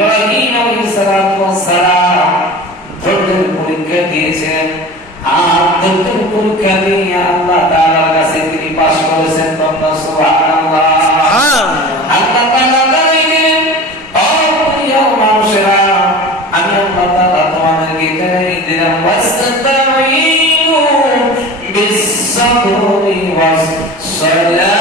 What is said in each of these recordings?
ইব্রাহিম আলাইহিস সালাম ধৈর্যের পরীক্ষা দিয়েছেন, আর ধৈর্যের পরীক্ষা দিয়ে আল্লাহ তাআলার কাছে তিনি পাস করেছেন। তোমরা সুবহানাল্লাহ। আল্লাহ তাআলা বলেন, ও প্রিয় মানুষেরা, আমি আল্লাহ তাআলা তোমাদেরকে জানাই দিলাম, ওয়াস্তাঈনু বিস-সাবরি ওয়াস-সালাহ।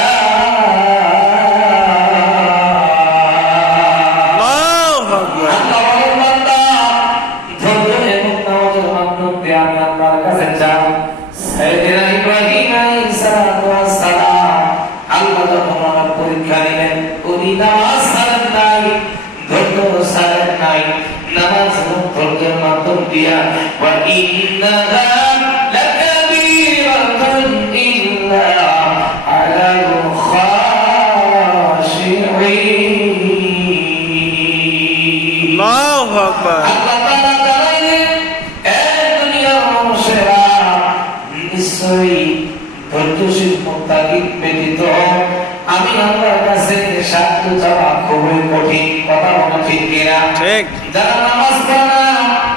আমি আল্লাহর কাছে সাহায্য চাওয়া খুবই কঠিন। কথা বলা ঠিক কিনা? ঠিক। যারা নামাজ পড়ে না,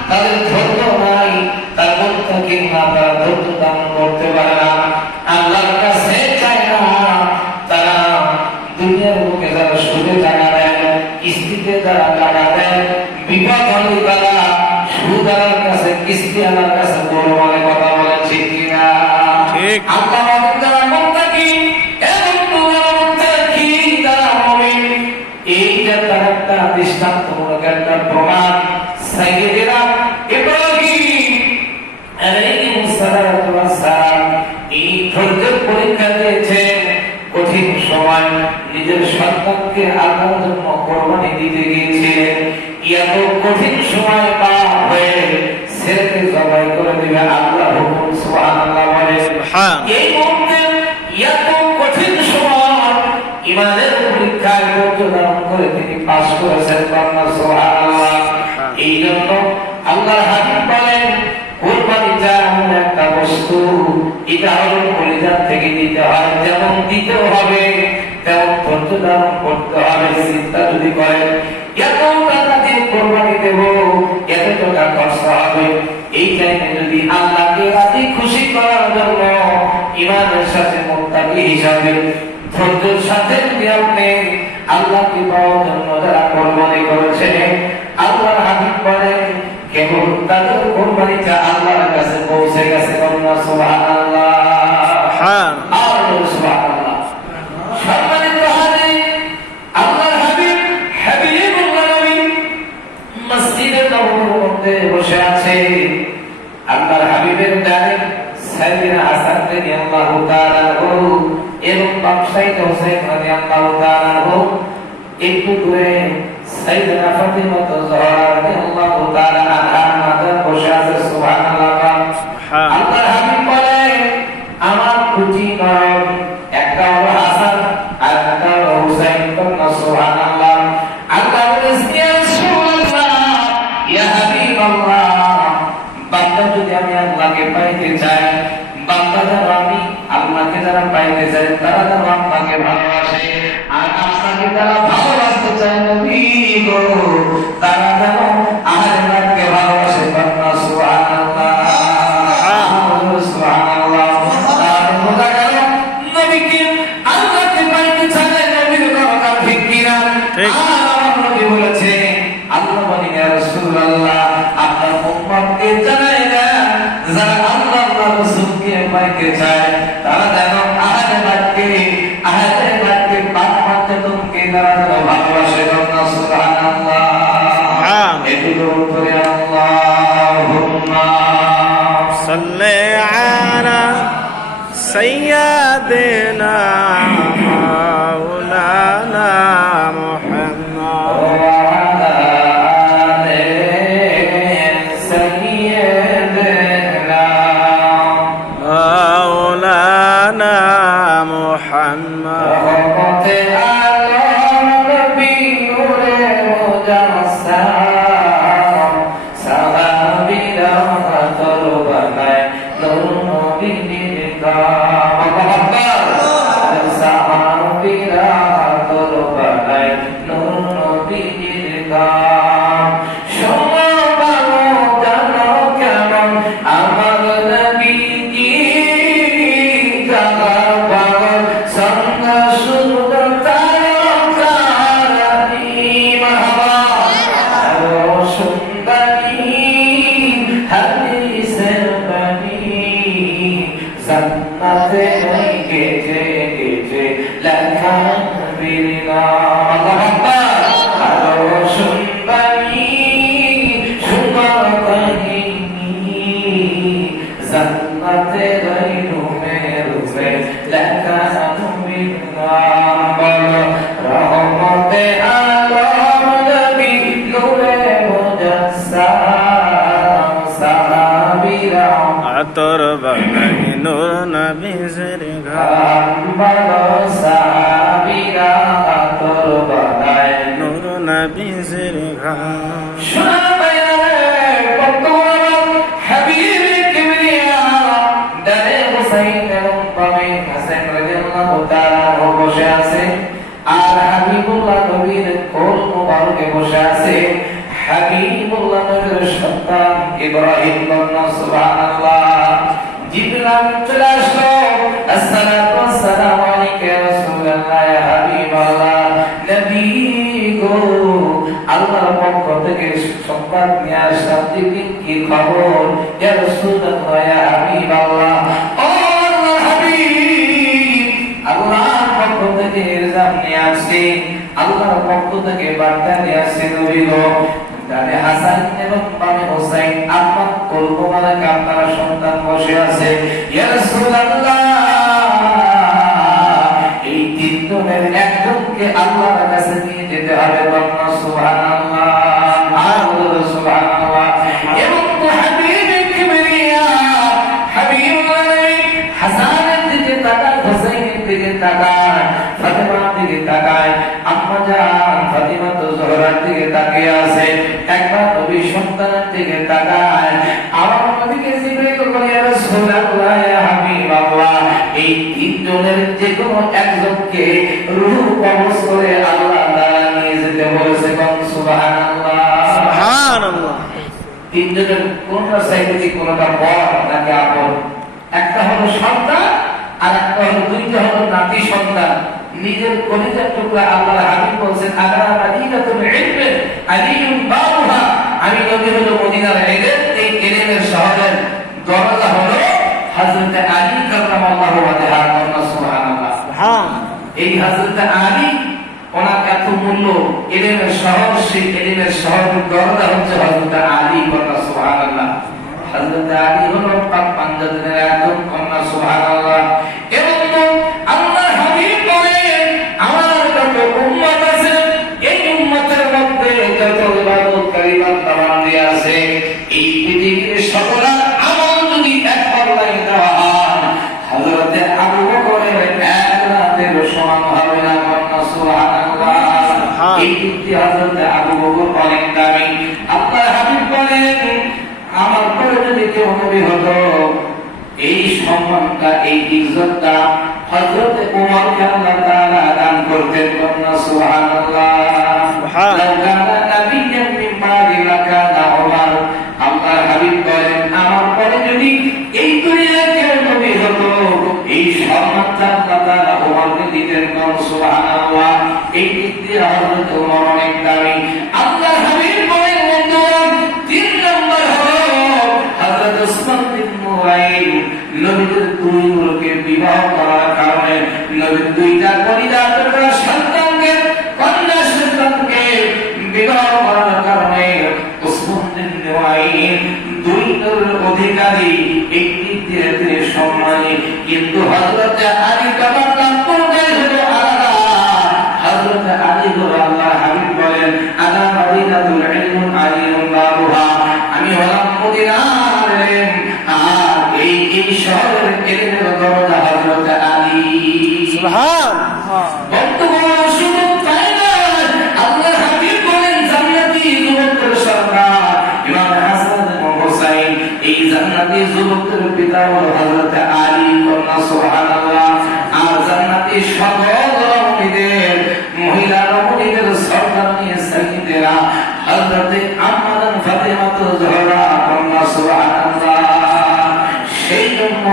তাদের ধৈর্য নাই, তার মুত্তাকিন না, তারা ধৈর্য ধারণ করতে পারে না, আল্লাহর কাছে চায় না। তারা দুনিয়ার বুকে যারা সুদে টাকা দেয়, কিস্তিতে যারা টাকা দেয়, বিপদ হলে তারা সুদার কাছে, কিস্তি আলার কাছে বড় মানে কথা বলে ঠিক কিনা? ঠিক। আল্লাহ যারা মুত্তাকিন দৃষ্টান্তমূলক একটা প্রমাণ। সাইয়েদেনা ইব্রাহিম আলাইহিস সালাম এই ধৈর্যের পরীক্ষা দিয়েছেন। কঠিন সময় নিজের সন্তানকে আল্লাহর জন্য কোরবানি দিতে গিয়েছিলেন। এত কঠিন সময় পার হয়ে ছেলেকে জবাই করে দিবে আল্লাহ হুকুম। সুবহানাল্লাহ বলে। এই মুহূর্তে এত কঠিন সময় ইমানের পরীক্ষায় ধৈর্য ধারণ করে তিনি পাস করেছেন। সুবহানাল্লাহ। এই জন্য আল্লাহর হাবিব বলেন, কুরবানিটা এমন একটা বস্তু, এটা হলো কলিজার থেকে দিতে হয়। যেমন দিতে হবে তেমন ধৈর্য ধারণ করতে হবে। চিন্তা যদি করেন এত টাকা দিয়ে কোরবানি দেব, এত টাকা খরচ হবে, এই টাইমে যদি আল্লাহকে রাজি খুশি করার জন্য ইমানের সাথে মুত্তাকি হিসাবে ধৈর্যের সাথে যদি আপনি আল্লাহকে পাওয়ার জন্য যারা কোরবানি করেছেন, আল্লাহর হাবিব বলেন কেবল তাদের কোরবানিটা আল্লাহর কাছে পৌঁছে গেছে। সুবহানাল্লাহ। সুবহানাল্লাহ। সম্মানিত হাজির, আল্লাহর হাবিব হাবিবুল্লাহ নবী মসজিদে নববীর মধ্যে বসে আছে। আল্লাহর হাবিবের ডানে সাইয়েদনা হাসান রাদিয়াল্লাহু তাআলা আনহু এবং বাদশাহ হোসেন রাদিয়াল্লাহু তাআলা আনহু, একটু দূরে সাইয়েদনা ফাতিমা যাহরা রাদিয়াল্লাহু তাআলা আনহা মাঝে বসে আছে। সুবহানাল্লাহ। আল্লাহর হাবিব বলে, আমার দুটি নয়ন, একটা হলো হাসান আর একটা হলো হুসাইন। সুবহানাল্লাহ। আল্লাহ বলেন, ইয়া রাসূলুল্লাহ, ইয়া হাবিবাল্লাহ, বান্দা যদি আমি আল্লাহকে পাইতে চাই, বান্দা যেন আমি আল্লাহকে যারা পাইতে চাই তারা যেন আল্লাহকে ভালোবাসে, আর আপনাকে যারা ভালোবাসতে চায় নবী গো, তারা যেন আহলে বাইতকে ভালোবাসে। সুবহানাল্লাহ। সুবহানাল্লাহ। তার বোঝা গেল নবীকে আল্লাহকে পাইতে চায় নবীর কথা ঠিক কিনা? আমার নবী বলেছে, আল্লাহ বলেন, ইয়া রাসূলুল্লাহ, আপনার উম্মতকে জানাই দেন যারা আল্লাহর রাসূলকে পাইতে চায় তারা যেন আহলে বাইতকে পাক মাধ্যমকে তারা যেন ভালোবাসে। সুবহানাল্লাহ। এগুলো উপরে আল্লাহুম্মা সাল্লি আলা সাইয়্যিদিনা মাওলানা Allah আতর বানাই নূর নবীজের ঘাম বলো সাহাবীরা আতর বানায় নূর নবীজের ঘাম শোনা বাইরে বর্তমান হাবিব কিবরিয়া দারে হুসাইন এবং বামে হাসান রাদিয়াল্লাহু তাআলা বসে আছে আর হাবিবুল্লাহ নবীর কোল মুবারকে বসে আছে হাবিবুল্লাহ নবীর সন্তান ইব্রাহিম কন্যা সুবহানাল্লাহ জিবরাইল চলে আসলো আসসালাতু ওয়াসসালামু আলাইকা ইয়া রাসূলুল্লাহ ইয়া হাবিবাল্লাহ নবী গো আল্লাহর পক্ষ থেকে সংবাদ নিয়ে আসলাম দেখি কি খবর ইয়া রাসূলুল্লাহ ইয়া হাবিবাল্লাহ ও আল্লাহর হাবিব আল্লাহর পক্ষ থেকে ইরজাম নিয়ে আসছি আল্লাহর পক্ষ থেকে বার্তা নিয়ে আসছি নবী গো ডানে হাসান এবং বামে হুসাইন আপনার কোল মোবারকে আপনার সন্তান বসে আছে ইয়া রাসূলুল্লাহ এই তিনজনের একজনকে আল্লাহর কাছে নিয়ে যেতে হবে বলনা সুবহানাল্লাহ আল্লাহু সুবহানাল্লাহ এবং হাবিব কিবরিয়া হাবিবুল্লাহ হাসানের দিকে তাকায় হুসাইনের দিকে তাকায় ফাতেমার দিকে তাকায় আম্মা জান ফাতিমা তো জোহরার দিকে তাকিয়ে আছে একবার নবী সন্তানের দিকে তাকায় আমার নবীকে জিবরাইল বলে ইয়া রাসূলুল্লাহ ইয়া হাবিবাল্লাহ এই তিনজনের যে কোনো একজনকে রূহ কবজ করে আল্লাহ তাআলা নিয়ে যেতে বলেছে সুবহানাল্লাহ সুবহানাল্লাহ তিনজনের কোনটা সাইডে কোনটা বড় নাকি আপন একটা হলো সন্তান আর একটা হলো দুইটা হলো নাতি সন্তান নিজের কলিজার টুকরা আল্লাহর হাবিব বলেন আনা মাদিনাতুল ইলম আলিয়ুন বাবুহা আমি নবী হলো মদিনার ইলম এই ইলমের শহরের দরজা হলো হযরত আলী কাররামাল্লাহু ওয়াজহাহু সুবহানাল্লাহ হ্যাঁ এই হযরত আলী ওনার এত মূল্য ইলমের শহর সেই ইলমের শহরের দরজা হচ্ছে হযরত আলী সুবহানাল্লাহ হযরত আলী হলো পাক পাঞ্জাবের একজন কন্যা সুবহানাল্লাহ এবং আল্লাহর হাবিব বলেন আমার যত উম্মত আছে এই উম্মতের মধ্যে যত ইবাদতকারী বান্দা আছে এই পৃথিবীর সকল আমল যদি এক পাল্লায় দেওয়া হয় হযরত আবু বকরের এক রাতের সমান হবে না কন্যা সুবহানাল্লাহ এই হযরত আবু বকর অনেক দামি আল্লাহর হাবিব বলেন আমার পরে যদি কেউ নবী হতো এই সম্মানটা এই ইজ্জতটা হযরত ওমরকে আল্লাহ তাআলা দান করতেন কন্যা সুবহানাল্লাহ লাকানা নাবিয়্যান মিন বাদি লাকানা ওমর আল্লাহর হাবিব বলেন আমার পরে যদি এই দুনিয়ায় কেউ নবী হতো এই সম্মানটা আল্লাহ তাআলা ওমরকে দিতেন কন্যা সুবহানাল্লাহ এই দিক দিয়ে হযরত ওমর অনেক দামি আল্লাহর হাবিব বলেন বন্ধুরা তিন নম্বর হযরত উসমান বিন নুরাইন নবীর দুই লোকে বিবাহ করার কারণে নবীর দুইটা কলিজা টুকরা সন্তানকে কন্যা সন্তানকে বিবাহ করার কারণে উসমান বিন নুরাইন দুইটার অধিকারী এই দিক দিয়ে তিনি সম্মানী কিন্তু হযরত আলী কাবার পুরোটাই হলো আলাদা হযরত আলী হলো আল্লাহর হাবিব বলেন আনা মাদিনাতুল ইলম আলিয়ুন বাবুহা আমি হলাম মদিনার ইলম আর এই শহরের ইলমের দরজা হযরত আলী সুবহানাল্লাহ বন্ধুগণ শুধু তাই না আল্লাহর হাবিব বলেন জান্নাতি যুবকদের সরকার ইমাম হাসান এবং হুসাইন এই জান্নাতি যুবকদের পিতা হলো হযরত আলী কন্যা সুবহানাল্লাহ আর জান্নাতি সকল রমণীদের মহিলা রমণীদের সরকার নিয়ে সাইয়েদেরা হযরত আম্মা ফাতিমা জোহরা কন্যা সুবহানাল্লাহ সেই জন্য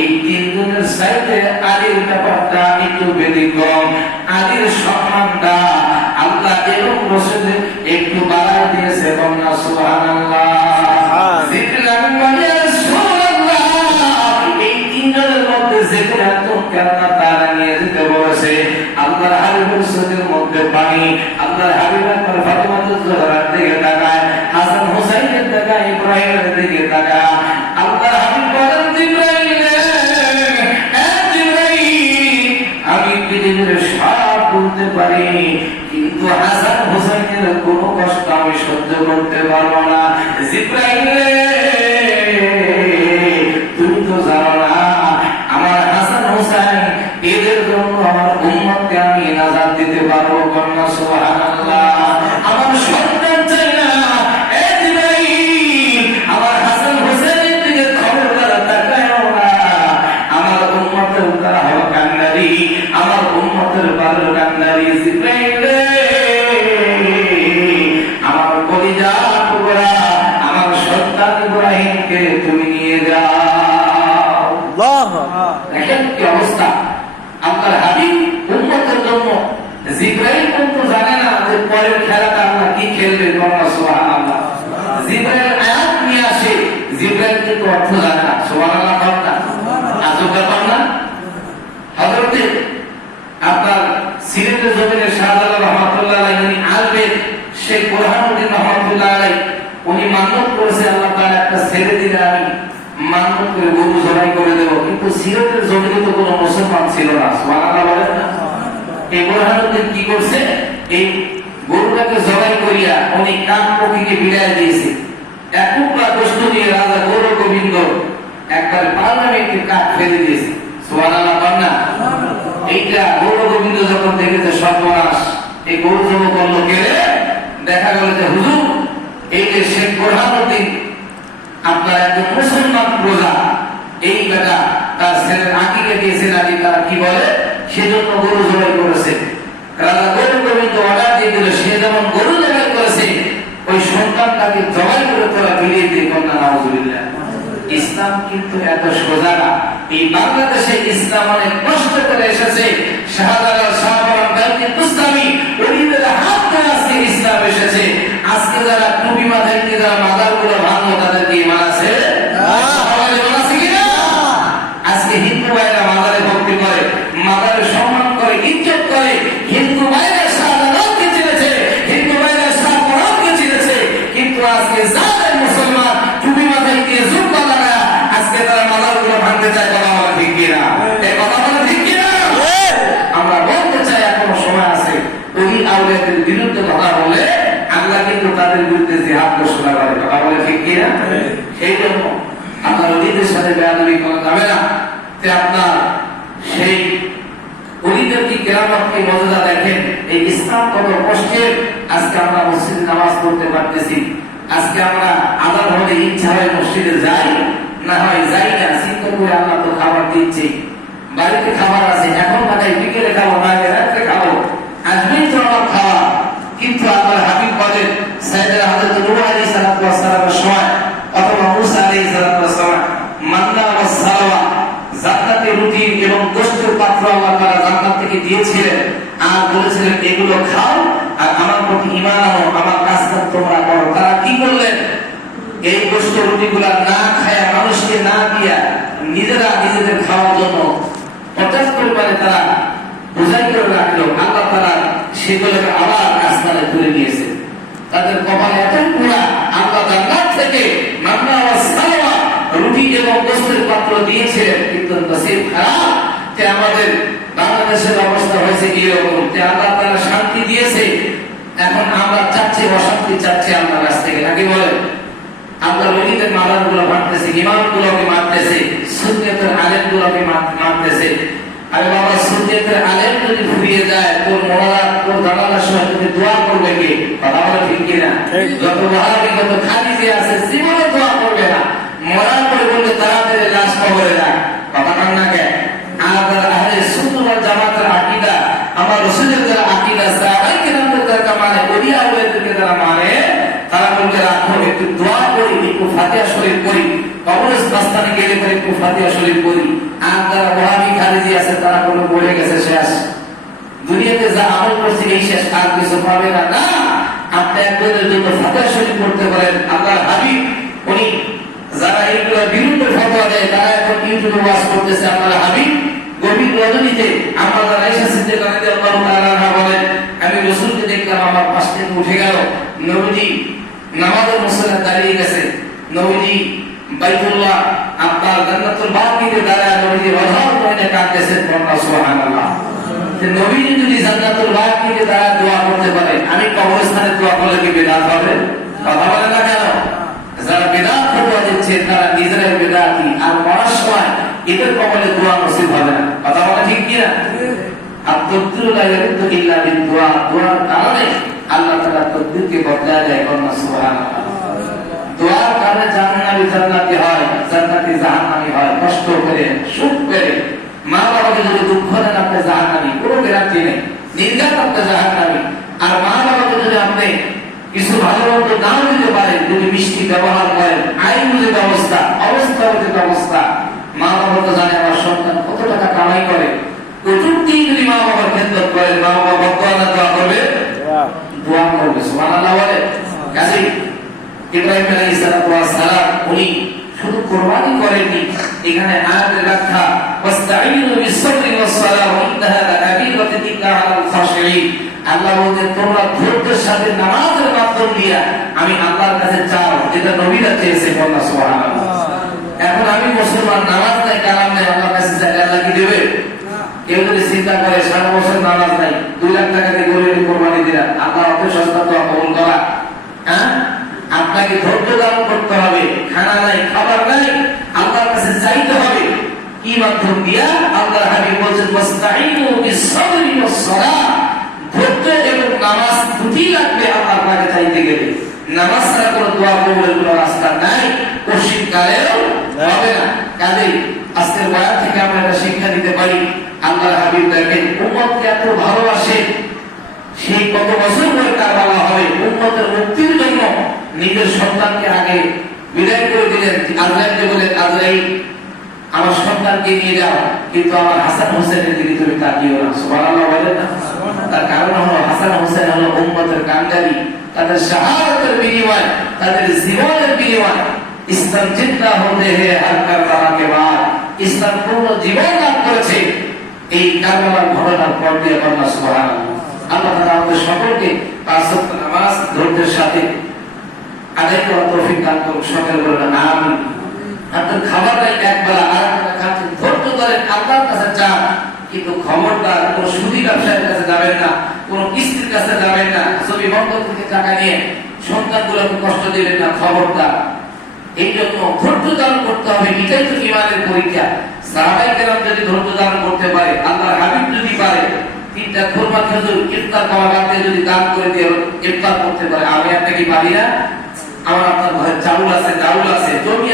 এই তিনজনের সাইডে আলীর ব্যাপারটা একটু ব্যতিক্রম আলীর সম্মানটা আল্লাহ এবং রাসূল একটু বাড়ায় দিয়েছে কন্যা সুবহানাল্লাহ জিকরান ওয়া রাসূলুল্লাহ এই তিনজনের মধ্যে যেটা তোকে আল্লাহ তাআলা নিয়ে যেতে বলেছে আল্লাহর হাবিবের চোখের মধ্যে পানি আল্লাহর হাবিব আকবার ফাতিমা জোহরার দিকে তাকায় হাসান হুসাইনের তাকায় ইব্রাহিমের দিকে তাকায় আল্লাহর হাবিব বলেন জিবরাইল আমি পৃথিবীর সব বলতে পারি কিন্তু হাসান হুসাইনের কোনো কষ্ট আমি সহ্য করতে পারবো না জিবরাইল ঘরের খেলাটা আমরা কি খেলবে বলনা সুবহানাল্লাহ। জিবরাইল আয়াত নিয়ে আসে, জিবরাইল কিন্তু অর্থ জানে না, সুবহানাল্লাহ বলনা আজব ব্যাপার না। হযরত আপনার সিলেটের জমিনের শাহজালাল রহমাতুল্লাহ আলাইহি উনি আলবেদ শেখ বুরহানুদ্দিন রহমাতুল্লাহ আলাইহি উনি মান্নত করেছে আল্লাহ তাআলা একটা ছেলে দিলে আমি মান্নত করে গরু জবাই করে দেব, কিন্তু সিলেটের জমিনে তো কোনো মুসলমান ছিল না, সুবহানাল্লাহ বলেন না। এই বুরহানুদ্দিন কি করছে, এই গরুটাকে জবাই করিয়া উনি কাক পক্ষীকে বিদায় দিয়েছে। এক টুকরা গোশত নিয়ে রাজা গৌর গোবিন্দ একবার পার্লামেন্টে কাক ফেলে দিয়েছে, সুবহানাল্লাহ বলেন না। এইটা গৌর গোবিন্দ যখন দেখেছে সর্বনাশ, এই গরু জব করলো কেড়ে, দেখা গেল যে হুজুর এই যে শেখ বুরহানুদ্দিন আপনার একজন মুসলমান প্রজা, এই বেটা তার ছেলের আকিকা দিয়েছে নাকি তারা কি বলে, সেজন্য গরু জবাই করেছে। রাজা গৌর গোবিন্দ অর্ডার দিয়ে দিল, সে যেমন গরু জবাই করেছে ওই সন্তানটাকে জবাই করে তোরা বিলিয়ে দিয়ে কন্যা নাউজুবিল্লাহ। ইসলাম কিন্তু এত সোজা না। এই বাংলাদেশে ইসলাম অনেক কষ্ট করে এসেছে। শাহজালাল শাহপরান গাজী বুস্তামি ওলিদের হাত ধরে আজকে ইসলাম এসেছে। আজকে যারা টুপি মাথায় দিয়ে যারা মাজারগুলো ভাঙলো তাদেরকে মানাছে, মানাছে কিনা? আজকে হিন্দু ভাইরা মাজারে ভক্তি করে, মাজারে সম্মান করে, ইজ্জত করে। হিন্দু ভাইরা শাহজালালকে চিনেছে, হিন্দু ভাইরা শাহপরানকে চিনেছে, কিন্তু আজকে যাদের মুসলমান টুপি মাথায় দিয়ে জুব্বা লাগায় আজকে তারা মাজারগুলো ভাঙতে চায়, কথা বলা ঠিক কিনা? এই কথা বলা ঠিক কিনা? আমরা বলতে চাই এখনো সময় আছে। ওই আউলিয়াদের বিরুদ্ধে কথা বলে আল্লাহ কিন্তু তাদের বিরুদ্ধে জিহাদ ঘোষণা করে, কথা বলে ঠিক কিনা? সেই জন্য আপনার ওলিদের সাথে বেয়াদবি করা যাবে না। যে আপনার সেই ওলিদের কি কেরামত কি মর্যাদা দেখেন, এই ইসলাম কত কষ্টের। আজকে আমরা মসজিদে নামাজ পড়তে পারতেছি, আজকে আমরা আজান হলে ইচ্ছা হয় মসজিদে যাই, না হয় যাই না, চিন্তা করে আল্লাহ তো খাবার দিচ্ছে, বাড়িতে খাবার আছে, এখন বাজাই বিকেলে খাবো না রাত্রে খাবো, আজকেই তো আমার খাওয়া। কিন্তু আপনার হাবিব বলেন সাইয়েদনা হযরত নূহ আলাইহিস সালামের সময় অথবা মুসা আলাইহিস সালাম মান্না ওয়া সালওয়া জান্নাতে রুটি এবং গোশতের পাত্র আল্লাহ তাআলা জান্নাত থেকে দিয়েছিলেন, আর বলেছিলেন এগুলো খাও আর আমার প্রতি ঈমান আনো, আমার কাজটা তোমরা করো। তারা কি করলেন, এই গোশত রুটিগুলা না খায়া মানুষকে না দিয়া নিজেরা নিজেদের খাওয়ার জন্য পর্যাপ্ত পরিমাণে তারা বোঝাই করে রাখলো। আল্লাহ তাআলা সেগুলোকে আবার আসমানে তুলে নিয়েছে। তাদের কপালে এত পুরা, আল্লাহ জান্নাত থেকে মান্না ওয়া সালওয়া রুটি এবং গোশতের পাত্র দিয়েছিলেন, কিন্তু নসিব খারাপ যে আমাদের বাংলাদেশের অবস্থা হয়েছে এরকম যে আল্লাহ তাআলা শান্তি দিয়েছে, এখন আমরা চাচ্ছি অশান্তি চাচ্ছি আল্লাহর কাছ থেকে, নাকি বলেন? আমরা ওলিদের মাজারগুলো মারতেছে, ইমামগুলোকে মারতেছে, সুন্নিয়তের আলেমগুলোকে মারতেছে। আরে বাবা, সুন্নিয়তের আলেম যদি ফুরিয়ে যায়, তোর মোনাজাত তোর জানাজার সময় যদি দোয়া করবে কে? কথা বলা ঠিক কিনা? যত ওয়াহাবি যত খালিজি আছে জীবনে দোয়া করবে না, মরার পরে বললে তাড়াতাড়ি লাশ কবরে রাখ, কথা কান না কেন? আর আহলে সুন্নাত ওয়াল জামাতের আকীদা, আমার রাসূলের যারা আকীদা, সাহাবায়ে কেরামদের যারা মানে ওলিয়া ওলিয়াদেরকে যারা মানে, তারা বলতে রাখো একটু দোয়া করি, একটু ফাতিহা শরীফ পড়ি, কবরস্থানে গেলে পরে একটু ফাতিহা শরীফ পড়ি। আর যারা ওয়াহাবি খারিজি আছে তারা বলে বলে গেছে শেষ, দুনিয়াতে যা আমল করছে এই শেষ, আর কিছু পাবে না। না, আপনি একজনের জন্য ফাতিহা শরীফ পড়তে পারেন। আল্লাহর হাবিব উনি যারা এইগুলোর বিরুদ্ধে ফতোয়া দেয় তারা এখন ইউটিউবে ওয়াজ করতেছে। আল্লাহর হাবিব গভীর রজনীতে আমরা যারা আয়েশা সিদ্দিকা রাদিয়াল্লাহু তাআলা আনহা বলেন, আমি রাসূলকে দেখলাম আমার পাশ থেকে উঠে গেল, নবীজি নামাজের মুসল্লায় দাঁড়িয়ে গেছে, নবীজি বাইতুল্লাহ আপনার জান্নাতুল বাকিতে দাঁড়ায় নবীজি অঝর করে কাঁদতেছেন, সুবহানাল্লাহ। যে নবীজি যদি জান্নাতুল বাকিতে দাঁড়ায় দোয়া করতে পারে, আমি কবরস্থানে দোয়া করলে কি বিদআত হবে? কথা বলে না কেন? যারা বিদআত ফতোয়া দিচ্ছে তারা নিজেরাই বিদআতি, আর মরার সময় এদের কবলে দোয়া নসিব হবে না, কথা বলে ঠিক কিনা? আর তকদীর লা ইয়ারিদু ইল্লা বিদুআ, দোয়ার কারণে আল্লাহ তাআলা তকদীরকে বদলায় দেয়, সুবহানাল্লাহ। দোয়ার কারণে জান্নাতি জান্নাতি হয়, জান্নাতি জাহান্নামী হয়, কষ্ট করে সুখ করে। মা বাবাকে যদি দুঃখ দেন আপনি জাহান্নামী, কোনো গ্যারান্টি নেই, নির্ঘাত আপনি জাহান্নামী। আর মা বাবাকে যদি আপনি কিছু ভালো মন্দ নাও দিতে পারেন, যদি মিষ্টি ব্যবহার করেন, আইন বুঝে ব্যবস্থা, অবস্থা বুঝে ব্যবস্থা, মা বাবা তো জানে আমার সন্তান কত টাকা কামাই করে, চতুর্থী যদি মা বাবার খেদমত করেন, মা বাবা বদদোয়া না দোয়া করবে? দোয়া করবে, সুবহানাল্লাহ বলে। কাজে ইব্রাহিম আলাইহিস সালাম উনি শুধু কুরবানি করেননি, এখানে আয়াতের ব্যাখ্যা ওয়াস্তাঈনু বিস-সাবরি ওয়াস-সালাহ ওয়া ইন্নাহা লাকাবীরাতুন ইল্লা আলাল খাশিঈন। আল্লাহ বলেন তোমরা ধৈর্যের সাথে নামাজের মাধ্যম দিয়া আমি আল্লাহর কাছে চাও, যেটা নবীরা চেয়েছে, বলা সুবহানাল্লাহ। এখন আমি মুসলমান, নামাজ নাই, কালাম নাই, আল্লাহর কাছে চাইলে আল্লাহ কি দেবে? কেউ যদি চিন্তা করে 7 বছর নামাজ নাই, 2 লাখ টাকা দিয়ে গরিবের কোরবানি দিলা, আল্লাহ অত সস্তা তো কবুল করা? হ্যাঁ, আপনাকে ধৈর্য ধারণ করতে হবে, খানা নাই, খাবার নাই, আল্লাহর কাছে চাইতে হবে। কি মাধ্যম দিয়া? আল্লাহর হাবিব বলেছেন ওয়াস্তাঈনু বিস-সাবরি ওয়াস-সালাহ, ধৈর্য এবং নামাজ দুটি লাগবে আল্লাহর কাছে চাইতে গেলে। নামাজ ছাড়া কোনো দোয়া কবুলের কোনো রাস্তা নাই, কঠিন কালেও হবে না। কাজেই আজকের বয়ান থেকে আমরা একটা শিক্ষা দিতে পারি, আল্লাহর হাবিব দেখেন উম্মতকে এত ভালোবাসে, সেই কত বছর পরে কারবালা হবে, উম্মতের মুক্তির জন্য নিজের সন্তানকে আগে বিদায় করে দিলেন। আজরাইলকে বলে, আজরাইল আমার সন্তানকে নিয়ে যাও, কিন্তু আমার হাসান হোসেনের দিকে তুমি তাকিও না। সুবহানাল্লাহ বলেন না? তার কারণ হলো হাসান হোসেন হলো উম্মতের কান্ডারি, তাদের শাহাদাতের বিনিময়, তাদের জীবনের বিনিময় ইসলাম জিন্দা হতে হে হর কারবালা কে বাদ, ইসলাম পূর্ণ জীবন লাভ করেছে এই কারবালার ঘটনার পর দিয়ে। বলা সুবহানাল্লাহ। আল্লাহ তাআলা আমাদের সকলকে পাঁচ ওয়াক্ত নামাজ ধৈর্যের সাথে আদায় করার তৌফিক দান করুন। সকলে বলেন আমিন। আপনার খাবারটাই একবেলা, আর একটা খাচ্ছেন, ধৈর্য ধরে আল্লাহর কাছে চান, কিন্তু খবরদার কোন সুদী ব্যবসায়ীর কাছে যাবেন না, কোন কিস্তির কাছে যাবেন না, ছবি বন্ধ থেকে টাকা নিয়ে সন্তানগুলোকে কষ্ট দিবেন না, খবরদার। এই জন্য ধৈর্য ধারণ করতে হবে, এটাই তো ইমানের পরীক্ষা। সাহাবায়ে কেরাম যদি ধৈর্য ধারণ করতে পারে, আল্লাহর হাবিব যদি পারে, 3টা খুরমা খেজুর ইফতার খাওয়া বাদ দিয়ে যদি দান করে দিয়ে ইফতার করতে পারে, আমি আপনাকে পারি না? আমার আপনার ঘরে চাউল আছে, ডাউল আছে, জমি আছে।